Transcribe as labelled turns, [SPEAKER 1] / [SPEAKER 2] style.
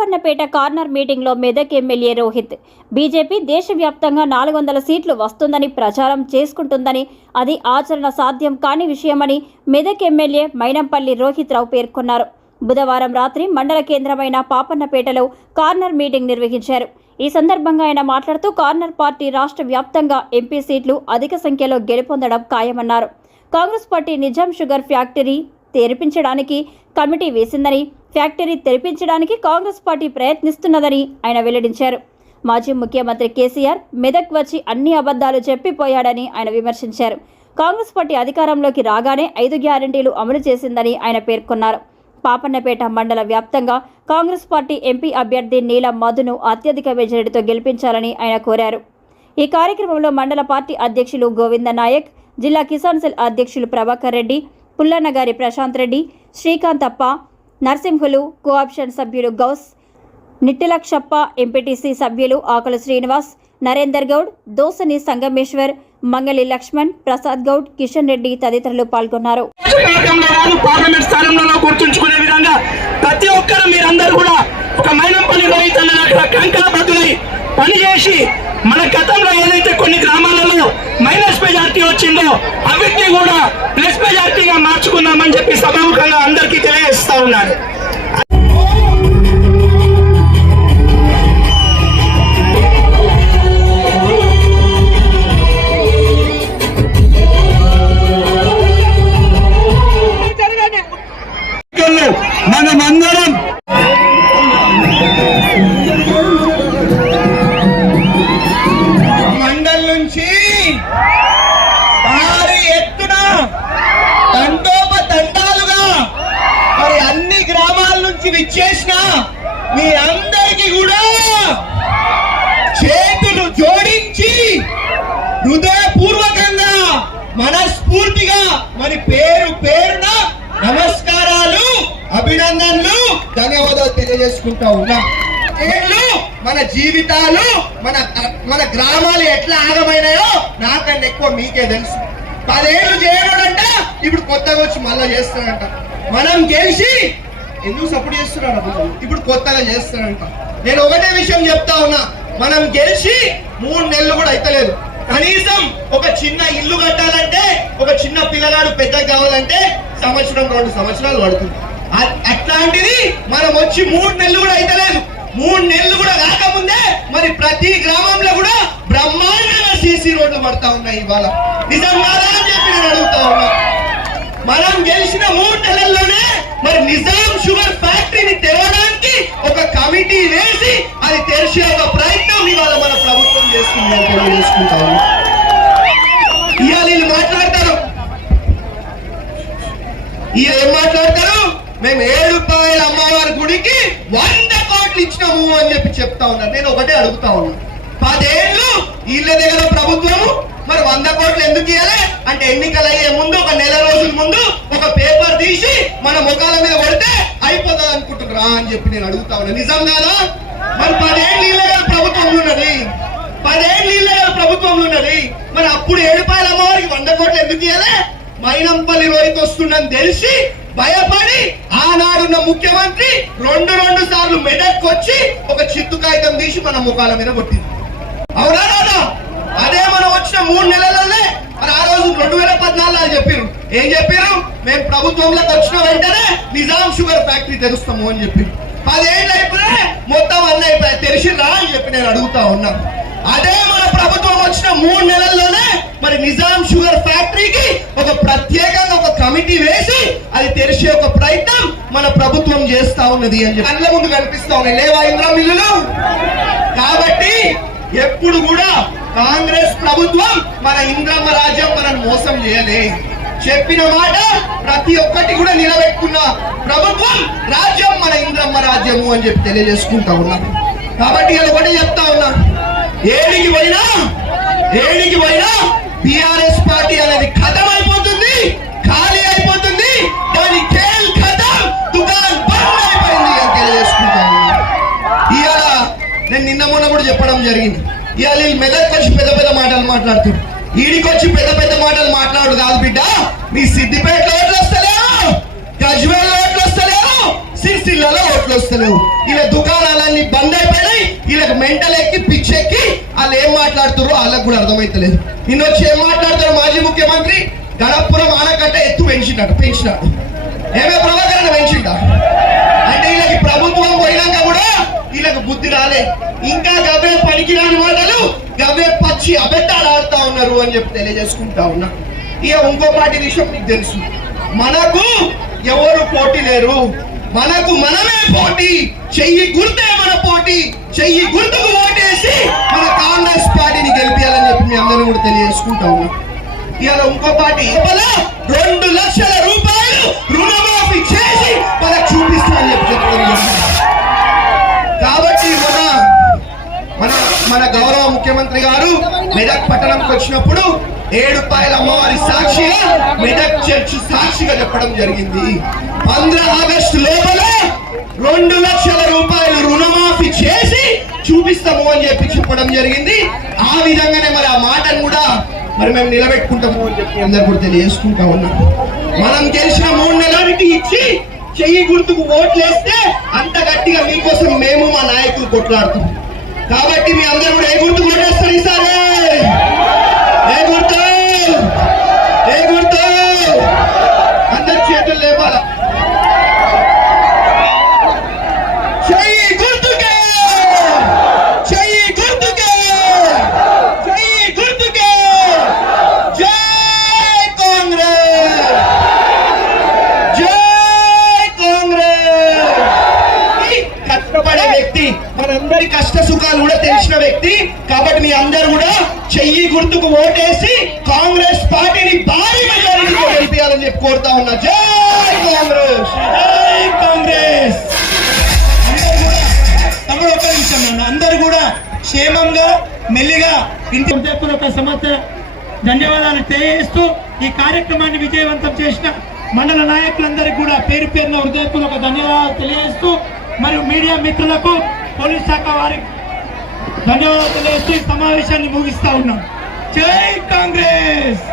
[SPEAKER 1] Papannapet corner మీటింగ్లో Medak MLA Rohit. BJP దేశవ్యాప్తంగా నాలుగు వందల సీట్లు వస్తుందని ప్రచారం చేసుకుంటుందని అది ఆచరణ సాధ్యం కాని విషయమని మెదక్ ఎమ్మెల్యే మైనంపల్లి రోహిత్ రావు పేర్కొన్నారు. బుధవారం రాత్రి మండల కేంద్రమైన పాపన్నపేటలో కార్నర్ మీటింగ్ నిర్వహించారు. ఈ సందర్భంగా ఆయన మాట్లాడుతూ కార్నర్ పార్టీ రాష్ట్ర వ్యాప్తంగా ఎంపీ సీట్లు అధిక సంఖ్యలో గెలుపొందడం ఖాయమన్నారు. Congress party Nizam sugar factory తెరిపించడానికి committee వేసిందని ఫ్యాక్టరీ తెరిపించడానికి కాంగ్రెస్ పార్టీ ప్రయత్నిస్తున్నదని ఆయన వెల్లడించారు. మాజీ ముఖ్యమంత్రి కేసీఆర్ మెదక్ వచ్చి అన్ని అబద్ధాలు చెప్పిపోయాడని ఆయన విమర్శించారు. కాంగ్రెస్ పార్టీ అధికారంలోకి రాగానే ఐదు గ్యారంటీలు అమలు చేసిందని ఆయన పేర్కొన్నారు. పాపన్నపేట మండల వ్యాప్తంగా కాంగ్రెస్ పార్టీ ఎంపీ అభ్యర్థి నీలం మధును అత్యధిక మెజారిటీతో గెలిపించాలని ఆయన కోరారు. ఈ కార్యక్రమంలో మండల పార్టీ అధ్యక్షులు గోవింద నాయక్ జిల్లా కిసాన్ సెల్ అధ్యక్షులు ప్రభాకర్ రెడ్డి పుల్లన్నగారి ప్రశాంత్ రెడ్డి శ్రీకాంతప్ప నరసింహులు కోఆప్షన్ సభ్యులు గౌస్ నిట్టిలక్షప్ప ఎంపీటీసీ సభ్యులు ఆకలి శ్రీనివాస్ నరేందర్ గౌడ్ దోసని సంగమేశ్వర్ మంగళి లక్ష్మణ్ ప్రసాద్ గౌడ్ కిషన్ రెడ్డి తదితరులు పాల్గొన్నారు.
[SPEAKER 2] సభాముఖంగా అందరికీ తెలియజేస్తా ఉన్నాను.
[SPEAKER 3] ఇచ్చేసిన మీ అందరికీ కూడా చేతులు జోడించి హృదయపూర్వకంగా మనస్ఫూర్తిగా మరి పేరు పేరున నమస్కారాలు అభినందనలు ధన్యవాదాలు తెలియజేసుకుంటా ఉన్నా. మన జీవితాలు మన మన గ్రామాలు ఎట్లా ఆగమైనాయో నాకన్నా ఎక్కువ మీకే తెలుసు. పదేళ్ళు చేయడంట ఇప్పుడు కొత్తగా వచ్చి మళ్ళా చేస్తాడంట. మనం గెలిచి ఎందుకు సపోర్ట్ చేస్తున్నాడు ఇప్పుడు కొత్తగా చేస్తాడంట నేను ఒకటే విషయం చెప్తా ఉన్నా. మనం గెలిచి మూడు నెలలు కూడా అయితలేదు. కనీసం ఒక చిన్న ఇల్లు కట్టాలంటే ఒక చిన్న పిల్లగాడు పెద్ద కావాలంటే సంవత్సరం రెండు సంవత్సరాలు పడుతుంది. అట్లాంటిది మనం వచ్చి మూడు నెలలు కూడా అయితలేదు. మూడు నెలలు కూడా కాకముందే మరి ప్రతి గ్రామంలో కూడా బ్రహ్మాండంగా సీసీ రోడ్లు పడతా ఉన్నాయి ఇవాళ. నిజం కాదా అని చెప్పి నేను అడుగుతా ఉన్నా. మనం గెలిచిన మూడు నెలల్లోనే మరి నిజాం షుగర్ ఫ్యాక్టరీని తెరవడానికి ఒక కమిటీ వేసి అది తెరిచే ఒక ప్రయత్నం ఇవాళ మన ప్రభుత్వం చేస్తుంది అని ఇవాళ వీళ్ళు మాట్లాడతారు. ఈయన ఏం మాట్లాడతారు? మేము ఏడు రూపాయల అమ్మవారి గుడికి వంద కోట్లు ఇచ్చినాము అని చెప్పి చెప్తా ఉన్నారు. నేను ఒకటే అడుగుతా ఉన్నా. పదేళ్ళు వీళ్ళ దగ్గర ప్రభుత్వం మరి వంద కోట్లు ఎందుకు ఇవ్వాలి అంటే ఎన్నికలు అయ్యే ముందు ఒక నెల రోజుల ముందు ఒక పేపర్ తీసి మన ముఖాల మీద పడితే అయిపోతుంది అనుకుంటున్నారా అని చెప్పి నేను అడుగుతా ఉన్నా. నిజం కాదా? మరి పదేళ్ళు వీళ్ళ ప్రభుత్వం ఉన్నది. పదేళ్ళు వీళ్ళ ప్రభుత్వం ఉన్నది. మరి అప్పుడు ఏడుపాయల అమ్మవారికి వంద కోట్లు ఎందుకు ఇవ్వాలి మైనంపల్లి రోహిత్ వస్తుందని తెలిసి భయపడి ఆనాడున్న ముఖ్యమంత్రి రెండు రెండు సార్లు మెదక్ వచ్చి ఒక చిత్తు కాగితం తీసి మన ముఖాల మీద కొట్టింది. అవునా రాదా? అదే మనం వచ్చిన మూడు నెలలనే మరి ఆ రోజు రెండు వేల పద్నాలుగు చెప్పారు ఏం చెప్పారు మేము వచ్చిన వెంటనే నిజాం షుగర్ ఫ్యాక్టరీ తెరుస్తాము అని చెప్పి. పదేళ్ళు అయిపోయి మొత్తం అన్న అయిపోయి తెరిచిరా అని చెప్పి నేను అడుగుతా ఉన్నా. అదే మన ప్రభుత్వం వచ్చిన మూడు నెలల్లోనే మరి నిజాం షుగర్ ఫ్యాక్టరీకి ఒక ప్రత్యేకంగా ఒక కమిటీ వేసి అది తెరిచే ఒక ప్రయత్నం మన ప్రభుత్వం చేస్తా ఉన్నది అని చెప్పి. కళ్ళ ముందు కనిపిస్తా ఉన్నాయి. లేవా ఇంద్రా మిల్లులు? కాబట్టి ఎప్పుడు కూడా కాంగ్రెస్ ప్రభుత్వం మన ఇంద్రమ్మ రాజ్యం మనం మోసం చేయలేదు చెప్పిన మాట ప్రతి ఒక్కటి కూడా నిలబెట్టుకున్న. ప్రభుత్వం రాజ్యం మన ఇంద్రమ్మ రాజ్యము అని చెప్పి తెలియజేసుకుంటా ఉన్నా. కాబట్టి ఇలా ఒకటి చెప్తా ఉన్నా. ఏడికి పోయినా ఏడికి పోయినా బిఆర్ఎస్ పార్టీ అనేది ఖతం అయిపోతుంది ఖాళీ అయిపోతుంది. దాని ఖేల్ ఖతం దుకాణం బంద్ అయిపోయింది అని తెలియజేసుకుంటా ఉన్నా. ఇవాళ నేను నిన్న మొన్న కూడా చెప్పడం జరిగింది. ఇవాళ వీళ్ళు మెదక్ వచ్చి పెద్ద పెద్ద మాటలు మాట్లాడుతున్నారు. ఈడికొచ్చి పెద్ద పెద్ద మాటలు మాట్లాడు కాదు బిడ్డ. మీ సిద్దిపేటలో ఓట్లు వస్తలేవు. గజ్వేల్లో ఓట్లు వస్తలేవు. సిరిసిల్లలో ఓట్లు వస్తలేవు. ఇలా దుకాణాలన్నీ బంద్ అయిపోయినాయి. వీళ్ళకి మెంటల్ ఎక్కి పిచ్చెక్కి వాళ్ళు ఏం మాట్లాడుతారో వాళ్ళకి కూడా అర్థమైతలేదు. నిన్న వచ్చి ఏం మాట్లాడతారు మాజీ ముఖ్యమంత్రి? గణపురం ఆనకట్ట ఎత్తు పెంచినాడు పెంచినాడు. ఏమే ప్రభాకరణ పెంచిండ? అంటే వీళ్ళకి ప్రభుత్వం పోయినాక కూడా వీళ్ళకి బుద్ధి రాలే ఇంకా గవ్వే పనికిరాని మాటలు గవ్వే పచ్చి అబద్ధాలు ఆడుతా ఉన్నారు అని చెప్పి తెలియజేసుకుంటా ఉన్నా. ఇక ఇంకో పాటి విషయం మీకు తెలుసు. మనకు ఎవరు పోటీ లేరు. మనకు మనమే పోటీ. చెయ్యి గుర్తే మన పోటీ. చెయ్యి గుర్తుకు ఓటేసి మన కాంగ్రెస్ పార్టీని గెలిపించాలని చెప్పి మీ అందరూ కూడా తెలియజేసుకుంటా ఉన్నా. ఇవాళ ఇంకో పార్టీ ఇవాళ రెండు లక్షల రూపాయలు రుణమాఫీ చేసి మనకు చూపిస్తామని చెప్పి చెప్పడం కాబట్టి మన మన మన గౌరవ ముఖ్యమంత్రి గారు మెదక్ పట్టణంకి వచ్చినప్పుడు ఏడుపాయల అమ్మవారి సాక్షిగా మెదక్ చర్చ్ సాక్షిగా చెప్పడం జరిగింది. పంద్ర ఆగస్టు లోపల రెండు లక్షల రూపాయలు రుణమాఫీ చేసి చూపిస్తాము అని చెప్పి చెప్పడం జరిగింది. ఆ విధంగానే మరి ఆ మాటను కూడా మరి మేము నిలబెట్టుకుంటాము అని చెప్పి అందరు కూడా తెలియజేసుకుంటా ఉన్నాం. మనం తెలిసిన మూడు నెలలకి ఇచ్చి చెయ్యి గుర్తుకు ఓట్లేస్తే అంత గట్టిగా మీకోసం మేము మా నాయకులు కొట్లాడుతాం కాబట్టి మీ అందరూ కూడా ఏ గుర్తు కొట్టేస్తారు ఈసారి? ఏ గుర్తు? ఏ గుర్తు? అందరి చేతులు లేపాలా చెయ్యి గుర్తుకే చెయ్యి గుర్తుకే చెయ్యి గుర్తుకే జై కాంగ్రెస్ జై కాంగ్రెస్ ఈ కష్టపడే వ్యక్తి అందరి కష్ట సుఖాలు కూడా తెలిసిన వ్యక్తి. కాబట్టి మీ అందరు కూడా చెయ్యి గుర్తుకు ఓటేసి కాంగ్రెస్ పార్టీని భారీ మెజారిటీతో గెలిపించాలని చెప్పి కోరుతా ఉన్నా. జై కాంగ్రెస్!
[SPEAKER 2] జై కాంగ్రెస్! అందరూ కూడా తమ్ముడు ఒక్క నిమిషం నన్ను. అందరు కూడా క్షేమంగా మెల్లిగా ఇంటి ఒక సమస్య ధన్యవాదాలు తెలియజేస్తూ ఈ కార్యక్రమాన్ని విజయవంతం చేసిన మండల నాయకులందరికీ కూడా పేరు పేరున హృదయపూర్వక ధన్యవాదాలు తెలియజేస్తూ మరియు మీడియా మిత్రులకు పోలీస్ శాఖ వారికి ధన్యవాదాలు తెలియజేస్తూ సమావేశాన్ని ముగిస్తా ఉన్నాం. జై కాంగ్రెస్!